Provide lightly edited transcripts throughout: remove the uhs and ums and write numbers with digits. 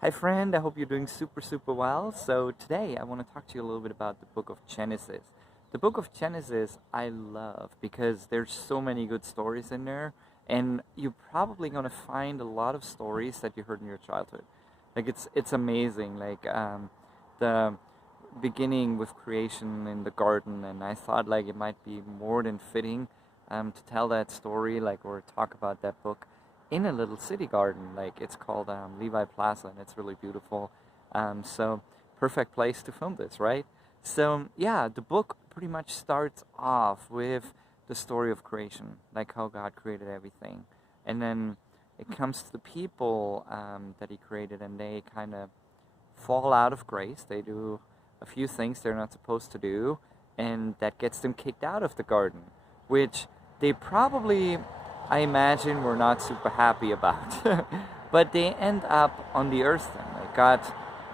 Hi, friend. I hope you're doing super well. So, today I want to talk to you a little bit about the book of Genesis. The book of Genesis I love because there's so many good stories in there, and you're probably going to find a lot of stories that you heard in your childhood. Like, it's amazing. The beginning with creation in the garden, and I thought like it might be more than fitting to tell that story, like, or talk about that book in a little city garden. Like, it's called Levi Plaza, and it's really beautiful. So perfect place to film this, right? So yeah, the book pretty much starts off with the story of creation, like how God created everything, and then it comes to the people that He created, and they kind of fall out of grace. They do a few things they're not supposed to do, and that gets them kicked out of the garden, which they probably, I imagine, were not super happy about. But they end up on the earth then. Like, God,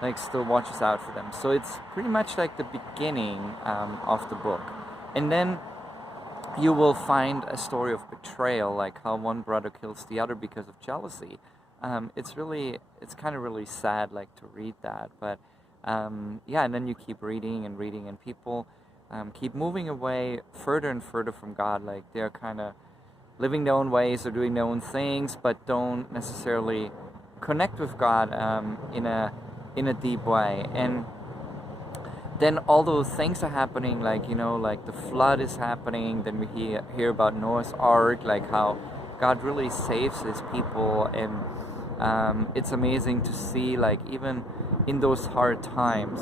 like, still watches out for them. So it's pretty much like the beginning of the book, and then you will find a story of betrayal, like how one brother kills the other because of jealousy. It's kind of really sad, like, to read that. But yeah, and then you keep reading and reading, and people keep moving away further and further from God. Like, they're kind of living their own ways or doing their own things, but don't necessarily connect with God in a deep way. And then all those things are happening, like, like the flood is happening. Then we hear about Noah's Ark, like how God really saves His people, and it's amazing to see, like, even in those hard times,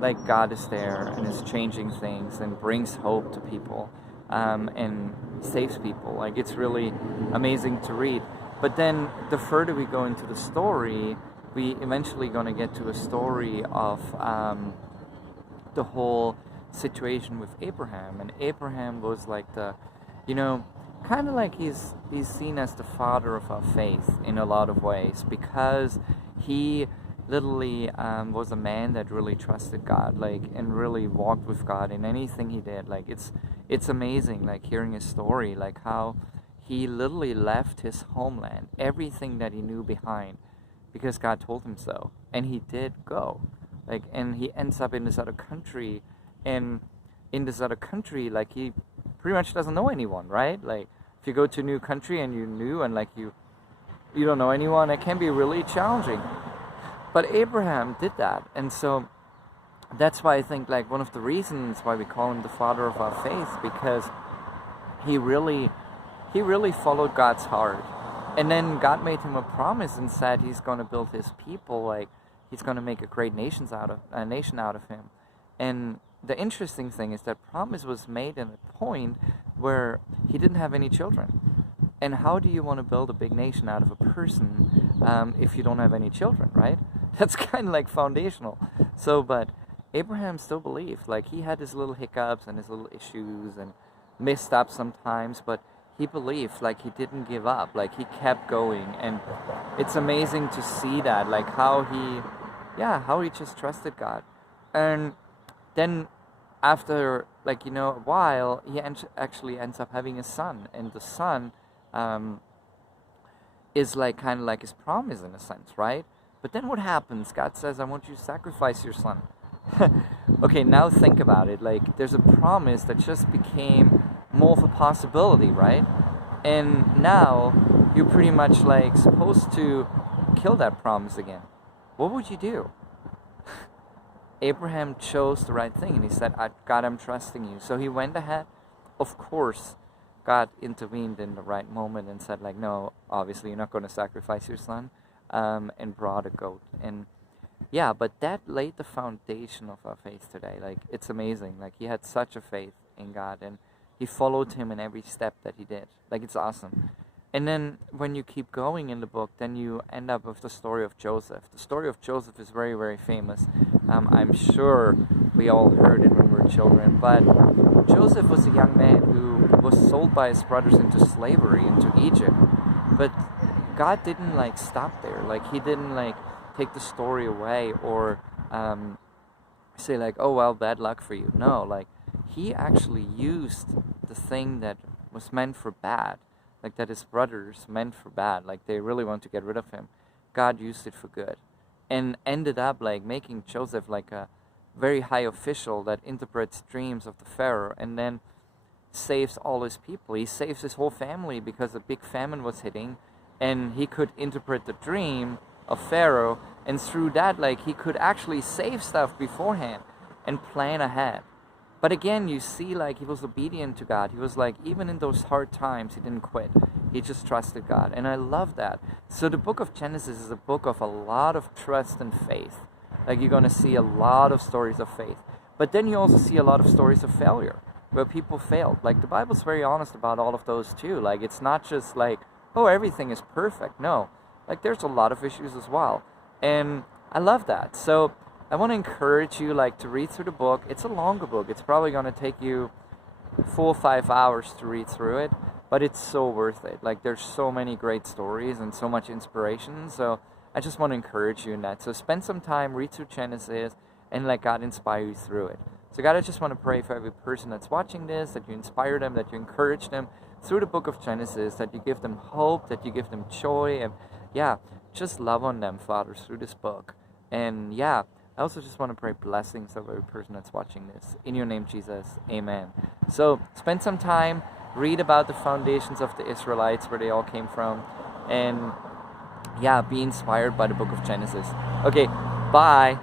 like, God is there and is changing things and brings hope to people, and saves people. Like, it's really amazing to read. But then the further we go into the story, we eventually going to get to a story of the whole situation with Abraham. And Abraham was like you know, kind of like he's seen as the father of our faith in a lot of ways, because he literally was a man that really trusted God, like, and really walked with God in anything he did. Like, it's amazing, like, hearing his story, like how he literally left his homeland, everything that he knew behind, because God told him so, and he did go. Like, and he ends up in this other country, and in this other country, like, he pretty much doesn't know anyone, right? Like, if you go to a new country and you're new and, like, you don't know anyone, it can be really challenging. But Abraham did that, and so that's why I think, like, one of the reasons why we call him the father of our faith, because he really followed God's heart. And then God made him a promise and said He's going to build His people, like, He's going to make a nation out of him. And the interesting thing is that promise was made in a point where he didn't have any children. And how do you want to build a big nation out of a person if you don't have any children, right? That's kind of like foundational. So, but Abraham still believed. Like, he had his little hiccups and his little issues and messed up sometimes, but he believed. Like, he didn't give up. Like, he kept going. And it's amazing to see that, like, how he just trusted God. And then after, like, a while, he actually ends up having a son, and the son is like kind of like his promise in a sense, right? But then what happens? God says, I want you to sacrifice your son. Okay, now think about it. Like, there's a promise that just became more of a possibility, right? And now you're pretty much, like, supposed to kill that promise again. What would you do? Abraham chose the right thing, and he said, God, I'm trusting you. So he went ahead. Of course, God intervened in the right moment and said, like, no, obviously you're not going to sacrifice your son, and brought a goat. And yeah, but that laid the foundation of our faith today. Like, it's amazing. Like, he had such a faith in God, and he followed Him in every step that he did. Like, it's awesome. And then when you keep going in the book, then you end up with the story of Joseph. The story of Joseph is very, very famous. I'm sure we all heard it when we were children. But Joseph was a young man who was sold by his brothers into slavery, into Egypt. But God didn't, like, stop there. Like, He didn't, like, take the story away or say, like, oh, well, bad luck for you. No, like, He actually used the thing that was meant for bad, like, that his brothers meant for bad, like, they really want to get rid of him. God used it for good. and ended up like making Joseph like a very high official that interprets dreams of the Pharaoh, and then saves all his people. He saves his whole family because a big famine was hitting, and he could interpret the dream of Pharaoh, and through that, like, he could actually save stuff beforehand and plan ahead. But again, you see, like, he was obedient to God. He was like, even in those hard times, he didn't quit. He just trusted God, and I love that. So the book of Genesis is a book of a lot of trust and faith. Like, you're going to see a lot of stories of faith. But then you also see a lot of stories of failure, where people failed. Like, the Bible's very honest about all of those too. Like, it's not just like, oh, everything is perfect. No, like, there's a lot of issues as well. And I love that. So I want to encourage you, like, to read through the book. It's a longer book. It's probably going to take you 4 or 5 hours to read through it, but it's so worth it. Like, there's so many great stories and so much inspiration. So I just want to encourage you in that. So spend some time, read through Genesis, and let God inspire you through it. So God, I just want to pray for every person that's watching this, that you inspire them, that you encourage them through the book of Genesis, that you give them hope, that you give them joy, and yeah, just love on them, Father, through this book. And yeah, I also just want to pray blessings over every person that's watching this. In your name, Jesus, amen. So spend some time, read about the foundations of the Israelites, where they all came from, and yeah, be inspired by the book of Genesis. Okay, bye.